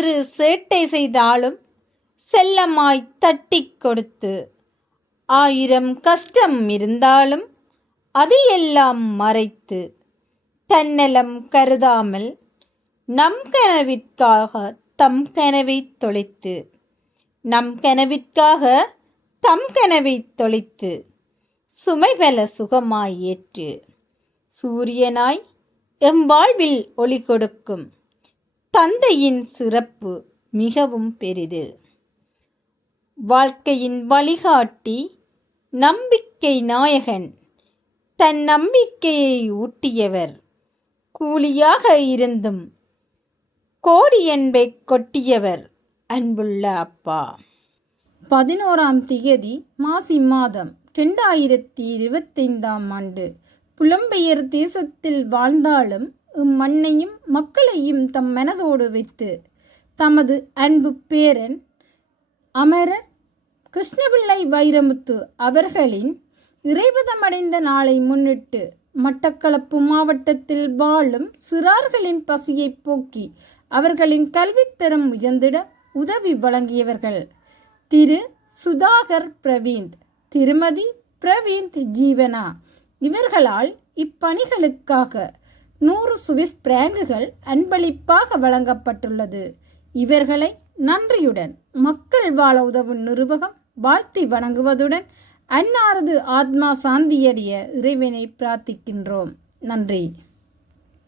சிறு சேட்டை செய்தாலும் செல்லமாய் தட்டிக் கொடுத்து ஆயிரம் கஷ்டம் இருந்தாலும் அதையெல்லாம் மறைத்து தன்னலம் கருதாமல் நம் கனவிற்காக தம் கனவை தொலைத்து நம் கனவிற்காக தம் கனவை தொலைத்து சுமைபல சுகமாய் ஏற்று சூரியனாய் எம் வாழ்வில் ஒளி கொடுக்கும். தந்தையின் சிறப்பு மிகவும் பெரிது. வாழ்க்கையின் வழிகாட்டி நம்பிக்கை நாயகன் தன் நம்பிக்கையை ஊட்டியவர் கூலியாக இருந்தும் கோடி என்பை கொட்டியவர் அன்புள்ள அப்பா. பதினோராம் திகதி மாசி மாதம் ரெண்டாயிரத்தி இருபத்தைந்தாம் ஆண்டு புலம்பெயர் தேசத்தில் வாழ்ந்தாலும் இம்மண்ணையும் மக்களையும் தம் மனதோடு வைத்து தமது அன்பு பேரன் அமரர் கிருஷ்ணபிள்ளை வைரமுத்து அவர்களின் இறைவதமடைந்த நாளை முன்னிட்டு மட்டக்களப்பு மாவட்டத்தில் வாழும் சிறார்களின் பசியைப் போக்கி அவர்களின் கல்வித்தரம் உயர்ந்திட உதவி வழங்கியவர்கள். திரு. சுதாகர் பிரவீந்த் திருமதி பிரவீந்த் ஜீவனா இவர்களால் இப்பணிகளுக்காக நூறு சுவிஸ் பிராங்குகள் அன்பளிப்பாக வழங்கப்பட்டுள்ளது. இவர்களை நன்றியுடன் மக்கள் வாழ உதவும் நிறுவகம் வாழ்த்தி வணங்குவதுடன் அன்னாரது ஆத்மா சாந்தியடைய இறைவனை பிரார்த்திக்கின்றோம். நன்றி.